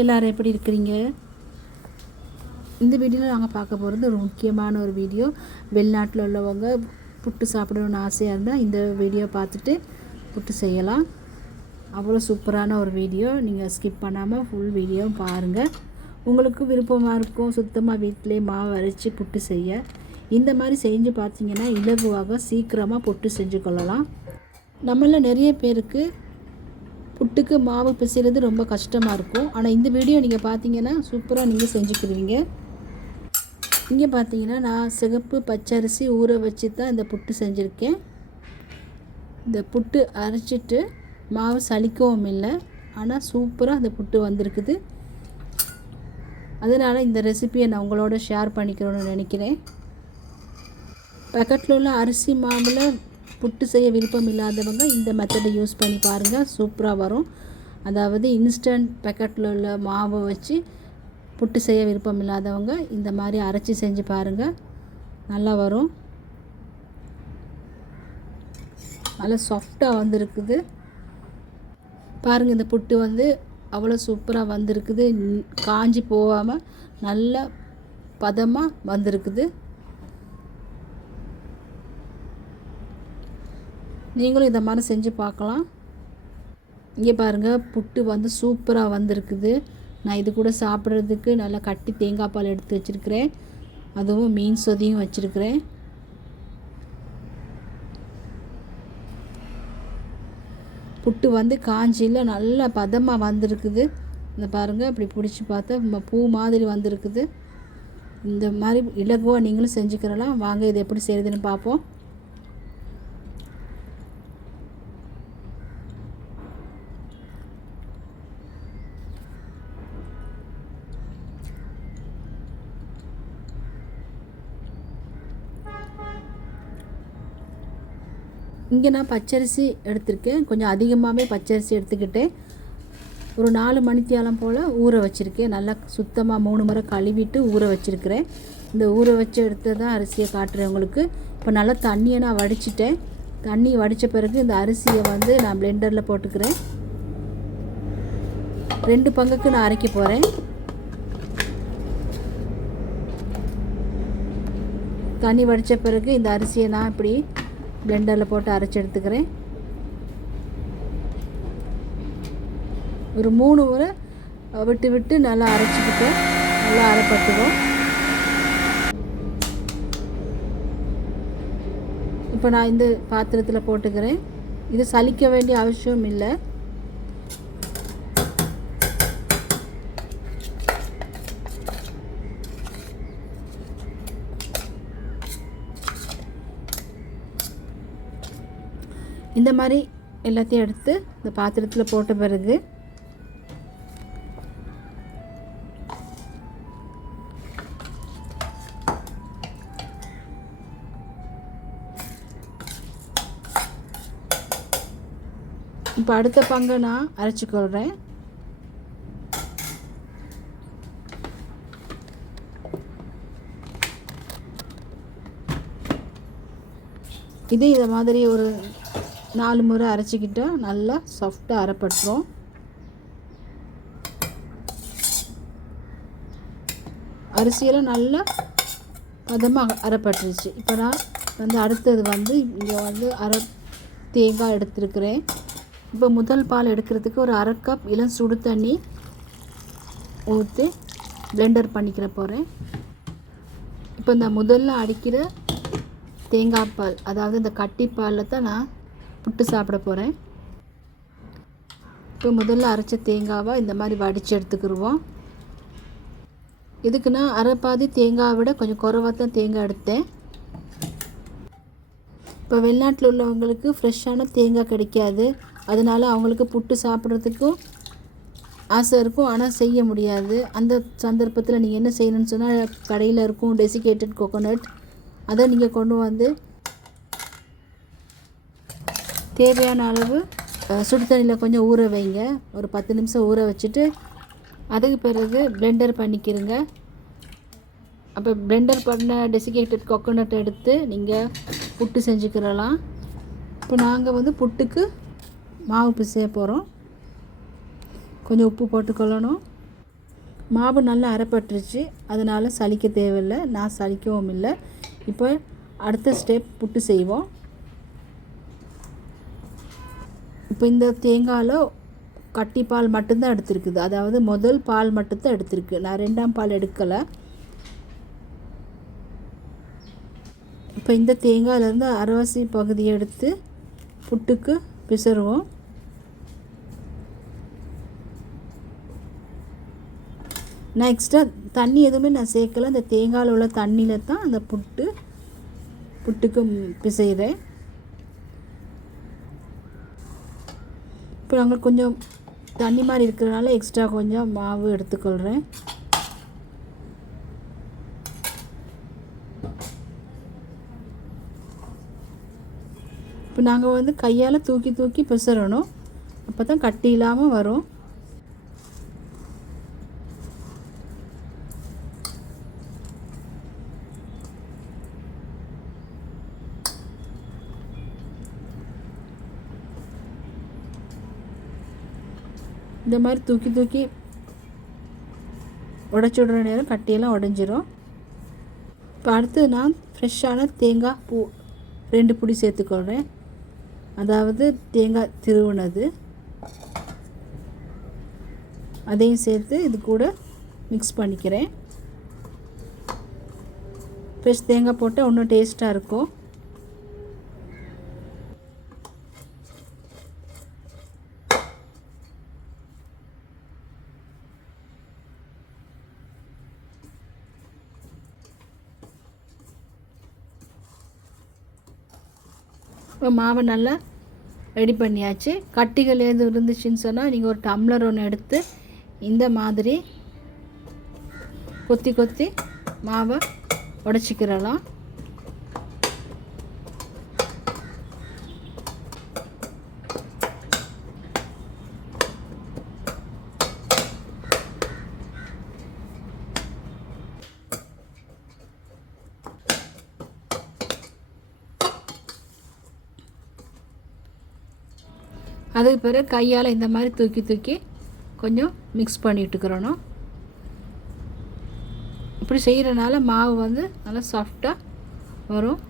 எல்லோரும் எப்படி இருக்கிறீங்க? இந்த வீடியோவில் நாங்கள் பார்க்க போகிறது ஒரு முக்கியமான ஒரு வீடியோ. வெளிநாட்டில் உள்ளவங்க புட்டு சாப்பிடணும்னு ஆசையாக இருந்தால் இந்த வீடியோ பார்த்துட்டு புட்டு செய்யலாம். அவ்வளோ சூப்பரான ஒரு வீடியோ. நீங்கள் ஸ்கிப் பண்ணாமல் ஃபுல் வீடியோ பாருங்கள். உங்களுக்கு விருப்பமாக இருக்கும் சுத்தமாக வீட்டிலே மாவு அரைச்சி புட்டு செய்ய. இந்த மாதிரி செஞ்சு பார்த்தீங்கன்னா இலகுவாக சீக்கிரமாக புட்டு செஞ்சு கொள்ளலாம். நம்மள நிறைய பேருக்கு புட்டுக்கு மாவு பிசைறது ரொம்ப கஷ்டமாக இருக்கும். ஆனால் இந்த வீடியோ நீங்கள் பார்த்தீங்கன்னா சூப்பராக நீங்கள் செஞ்சுக்கிடுவீங்க. இங்கே பார்த்தீங்கன்னா நான் சிகப்பு பச்சரிசி ஊற வச்சு தான் இந்த புட்டு செஞ்சுருக்கேன். இந்த புட்டு அரைச்சிட்டு மாவு சலிக்கவும் இல்லை, ஆனால் சூப்பராக அந்த புட்டு வந்திருக்குது. அதனால் இந்த ரெசிபியை நான் உங்களோட ஷேர் பண்ணிக்கணும்னு நினைக்கிறேன். பேக்கெட்டில் உள்ள அரிசி மாவில் புட்டு செய்ய விருப்பம் இல்லாதவங்க இந்த மெத்தடை யூஸ் பண்ணி பாருங்கள், சூப்பராக வரும். அதாவது இன்ஸ்டன்ட் பேக்கெட்டில் உள்ள மாவை வச்சு புட்டு செய்ய விருப்பம் இல்லாதவங்க இந்த மாதிரி அரைச்சி செஞ்சு பாருங்கள், நல்லா வரும். நல்லா சாஃப்டாக வந்திருக்குது பாருங்கள். இந்த புட்டு அவ்வளோ சூப்பராக வந்திருக்குது. காஞ்சி போகாமல் நல்ல பதமாக வந்திருக்குது. நீங்களும் இதை மாதிரி செஞ்சு பார்க்கலாம். இங்கே பாருங்கள், புட்டு சூப்பராக வந்திருக்குது. நான் இது கூட சாப்பிட்றதுக்கு நல்லா கட்டி தேங்காய் பால் எடுத்து வச்சுருக்கிறேன். அதுவும் மீன் சொதியும் வச்சுருக்கிறேன். புட்டு காஞ்சியில் நல்ல பதமாக வந்திருக்குது. இந்த பாருங்கள், இப்படி பிடிச்சி பார்த்தா பூ மாதிரி வந்திருக்குது. இந்த மாதிரி இலகுவாக நீங்களும் செஞ்சுக்கிறலாம். வாங்க இது எப்படி செய்கிறதுன்னு பார்ப்போம். இங்கே நான் பச்சரிசி எடுத்திருக்கேன். கொஞ்சம் அதிகமாகவே பச்சரிசி எடுத்துக்கிட்டேன். ஒரு 4 மணித்தியாலம் போல் ஊற வச்சுருக்கேன். நல்லா சுத்தமாக 3 முறை கழுவிட்டு ஊற வச்சுருக்கிறேன். இந்த ஊற வச்சு எடுத்து தான் அரிசியை காட்டுறேன் உங்களுக்கு. இப்போ நல்லா தண்ணியை நான் வடிச்சிட்டேன். தண்ணி வடித்த பிறகு இந்த அரிசியை நான் பிளெண்டரில் போட்டுக்கிறேன். 2 பங்குக்கு நான் அரைக்க போகிறேன். தண்ணி வடித்த பிறகு இந்த அரிசியை நான் இப்படி பிளெண்டரில் போட்டு அரைச்சி எடுத்துக்கிறேன். ஒரு 3 முறை விட்டு விட்டு நல்லா அரைச்சிக்கிட்டு நல்லா அரைப்பட்டுவோம். இப்போ நான் இந்த பாத்திரத்தில் போட்டுக்கிறேன். இது சலிக்க வேண்டிய அவசியம் இல்லை. இந்த மாதிரி எல்லாத்தையும் எடுத்து இந்த பாத்திரத்தில் போட்ட பிறகு இப்போ அடுத்த பங்கை நான் அரைச்சிக்கொள்கிறேன். இதை மாதிரி ஒரு 4 முறை அரைச்சிக்கிட்டால் நல்லா சாஃப்டாக அரைப்பட்டுரும். அரிசியெல்லாம் நல்லா பதமாக அரைப்பட்டுருச்சு. இப்போ நான் அடுத்தது இங்கே அரை தேங்காய் எடுத்துருக்கிறேன். இப்போ முதல் பால் எடுக்கிறதுக்கு ஒரு 1/2 கப் இளம் சுடு தண்ணி ஊற்றி பிளெண்டர் பண்ணிக்கிற போகிறேன். இப்போ இந்த முதல்ல அடிக்கிற தேங்காய் பால், அதாவது இந்த கட்டி பாலில் தான் நான் புட்டு சாப்பிட போகிறேன். இப்போ முதல்ல அரைச்ச தேங்காவை இந்த மாதிரி வடித்து எடுத்துக்கிடுவோம். இதுக்கு நான் அரை பாதி தேங்காயை விட கொஞ்சம் குறைவாக தான் தேங்காய் எடுத்தேன். இப்போ வெளிநாட்டில் உள்ளவங்களுக்கு ஃப்ரெஷ்ஷான தேங்காய் கிடைக்காது. அதனால் அவங்களுக்கு புட்டு சாப்பிட்றதுக்கும் ஆசை இருக்கும், ஆனால் செய்ய முடியாது. அந்த சந்தர்ப்பத்தில் நீங்கள் என்ன செய்யணும்னு சொன்னால், கடையில் இருக்கும் டெசிகேட்டட் கோகோனட், அதை நீங்கள் கொண்டு தேவையான அளவு சுடு தண்ணியில் கொஞ்சம் ஊற வைங்க. ஒரு 10 நிமிஷம் ஊற வச்சுட்டு அதுக்கு பிறகு பிளெண்டர் பண்ணிக்கிறங்க. அப்போ பிளெண்டர் பண்ண டெசிகேட்டட் கோகோனட் எடுத்து நீங்கள் புட்டு செஞ்சுக்கிறலாம். இப்போ நாங்கள் புட்டுக்கு மாவு பிசைய போகிறோம். கொஞ்சம் உப்பு போட்டுக்கொள்ளணும். மாவு நல்லா அரைப்பட்டுருச்சு, அதனால் சலிக்க தேவையில்லை, நான் சலிக்கவும் இல்லை. இப்போ அடுத்த ஸ்டெப் புட்டு செய்வோம். இப்போ இந்த தேங்காயில் கட்டி பால் மட்டும்தான் எடுத்துருக்குது, அதாவது முதல் பால் மட்டும்தான் எடுத்துருக்கு, நான் 2ஆம் பால் எடுக்கலை. இப்போ இந்த தேங்காயிலேருந்து அரைவாசி பகுதியை எடுத்து புட்டுக்கு பிசறுவோம். நான் எக்ஸ்ட்ரா தண்ணி எதுவுமே நான் சேர்க்கலை, அந்த தேங்காயில் உள்ள தண்ணியில் தான் அந்த புட்டுக்கு பிசைகிறேன். இப்போ நாங்கள் கொஞ்சம் தண்ணி மாதிரி இருக்கிறதுனால எக்ஸ்ட்ரா கொஞ்சம் மாவு எடுத்துக்கொள்கிறேன். இப்போ நாங்கள் வந்து கையால் தூக்கி தூக்கி பிசறணும், அப்போ தான் கட்டி இல்லாமல் வரும். இந்த மாதிரி தூக்கி தூக்கி உடச்சி விடுற நேரம் கட்டியெல்லாம் உடஞ்சிரும். இப்போ அடுத்து நான் ஃப்ரெஷ்ஷான தேங்காய் பூ 2 பிடி சேர்த்துக்கொள்கிறேன், அதாவது தேங்காய் திருவுனது, அதையும் சேர்த்து இது கூட மிக்ஸ் பண்ணிக்கிறேன். ஃப்ரெஷ் தேங்காய் போட்டால் இன்னும் டேஸ்ட்டாக இருக்கும். இப்போ மாவை நல்லா ரெடி பண்ணியாச்சு. கட்டிகள் எதுவும் இருந்துச்சுன்னு சொன்னால் நீங்கள் ஒரு டம்ளர் ஒன்று எடுத்து இந்த மாதிரி கொத்தி கொத்தி மாவை உடச்சிக்கிறலாம். அதுக்கு பிறகு கையால் இந்த மாதிரி தூக்கி தூக்கி கொஞ்சம் மிக்ஸ் பண்ணிட்டுக்கிறணும். இப்படி செய்கிறனால மாவு வந்து நல்லா சாஃப்டாக வரும்.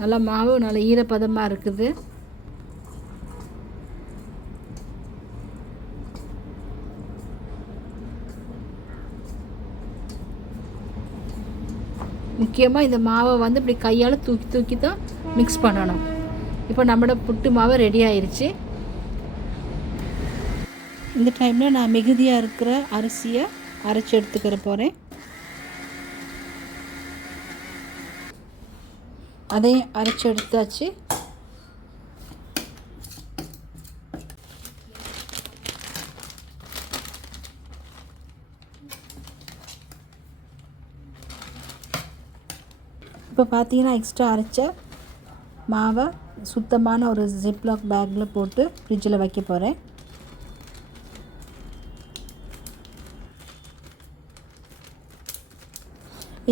நல்லா மாவு நல்ல ஈரப்பதமாக இருக்குது. முக்கியமாக இந்த மாவை வந்து இப்படி கையால் தூக்கி தூக்கி தான் மிக்ஸ் பண்ணணும். இப்போ நம்மளோட புட்டு மாவு ரெடி ஆயிடுச்சு. இந்த டைமில் நான் மிகுதியாக இருக்கிற அரிசியை அரைச்சி எடுத்துக்கிற போகிறேன். அதையும் அரைச்சி எடுத்தாச்சு. இப்போ பார்த்தீங்கன்னா எக்ஸ்ட்ரா அரைச்ச மாவை சுத்தமான ஒரு ஜிப்லாக் பேக்கில் போட்டு ஃப்ரிட்ஜில் வைக்க போகிறேன்.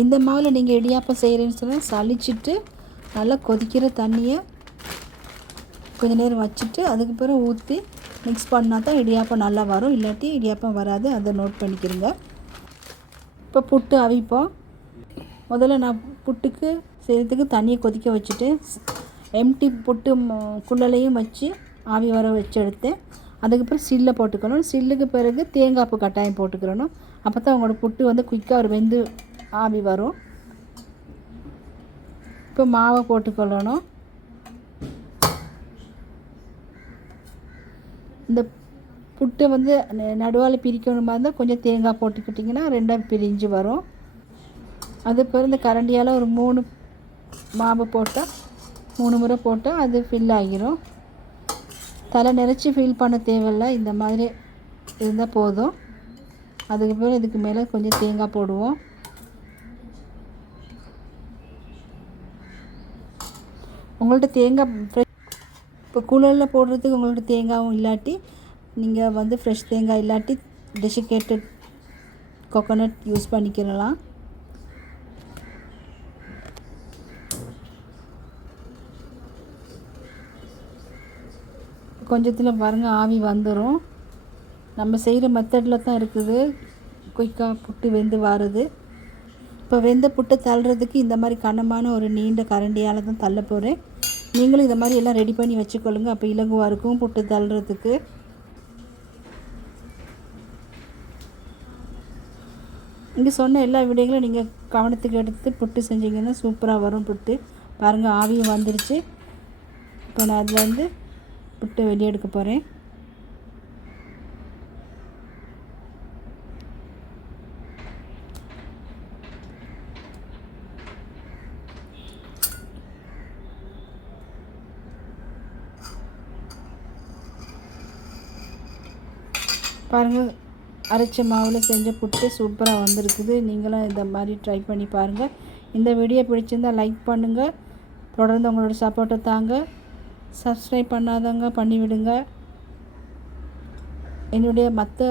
இந்த மாவில் நீங்கள் இடியாப்பம் செய்கிறேன்னு சொன்னால் சளிச்சிட்டு நல்லா கொதிக்கிற தண்ணியை கொஞ்சம் நேரம் வச்சுட்டு அதுக்கு பிறகு ஊற்றி மிக்ஸ் பண்ணால் தான் இடியாப்பம் நல்லா வரும், இல்லாட்டி இடியாப்பம் வராது, அதை நோட் பண்ணிக்கிறங்க. இப்போ புட்டு அவிப்போம். முதல்ல நான் புட்டுக்கு செய்கிறதுக்கு தண்ணியை கொதிக்க வச்சுட்டு எம்டி புட்டு குள்ளலையும் வச்சு ஆவி வர வச்சு எடுத்தேன். அதுக்கப்புறம் சில்லை போட்டுக்கணும். சில்லுக்கு பிறகு தேங்காய் பூ கட்டாயம் போட்டுக்கிறணும், அப்போ தான் உங்களோட புட்டு வந்து குயிக்காக ஒரு வெந்து ஆவி வரும். இப்போ மாவை போட்டுக்கொள்ளணும். இந்த புட்டை வந்து நடுவால் பிரிக்கணுமா இருந்தால் கொஞ்சம் தேங்காய் போட்டுக்கிட்டிங்கன்னா 2ஆக பிரிஞ்சு வரும். அது பிறகு இந்த கரண்டியால் ஒரு 3 மாவு போட்டால் 3 முறை போட்டால் அது ஃபில் ஆகிரும். தலை நிறைச்சி ஃபில் பண்ண தேவையில்லை, இந்த மாதிரி இருந்தால் போதும். அதுக்கப்புறம் இதுக்கு மேலே கொஞ்சம் தேங்காய் போடுவோம். உங்கள்கிட்ட தேங்காய் இப்போ குழலில் போடுறதுக்கு உங்கள்கிட்ட தேங்காயும் இல்லாட்டி நீங்கள் வந்து ஃப்ரெஷ் தேங்காய் இல்லாட்டி டெசிகேட்டட் கோகோனட் யூஸ் பண்ணிக்கிறலாம். கொஞ்சத்தில் பாருங்கள் ஆவி வந்துடும். நம்ம செய்கிற மெத்தடில் தான் இருக்குது குயிக்காக புட்டு வெந்து வாருது. இப்போ வெந்த புட்டை தள்ளுறதுக்கு இந்த மாதிரி கனமான ஒரு நீண்ட கரண்டியால் தான் தள்ள போகிறேன். நீங்களும் இதை மாதிரி எல்லாம் ரெடி பண்ணி வச்சுக்கொள்ளுங்க. அப்போ இலகுவாக இருக்கும் புட்டு தள்ளுறதுக்கு. இங்கே சொன்ன எல்லா விடைகளும் நீங்கள் கவனத்துக்கு எடுத்து புட்டு செஞ்சிங்கன்னா சூப்பராக வரும் புட்டு. பாருங்கள் ஆவியும் வந்துருச்சு. இப்போ நான் அதில் புட்டு வெளியே எடுக்க போகிறேன். பாருங்கள் அரைச்ச மாவில் செஞ்ச புட்டு சூப்பராக வந்திருக்குது. நீங்களும் இந்த மாதிரி ட்ரை பண்ணி பாருங்கள். இந்த வீடியோ பிடிச்சிருந்தால் லைக் பண்ணுங்கள். தொடர்ந்து உங்களோட சப்போர்ட்டை தாங்க. சப்ஸ்கிரைப் பண்ணாதவங்க பண்ணிவிடுங்க. என்னுடைய மற்ற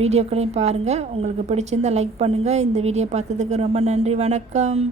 வீடியோக்களையும் பாருங்கள். உங்களுக்கு பிடிச்சிருந்தால் லைக் பண்ணுங்கள். இந்த வீடியோ பார்த்ததுக்கு ரொம்ப நன்றி. வணக்கம்.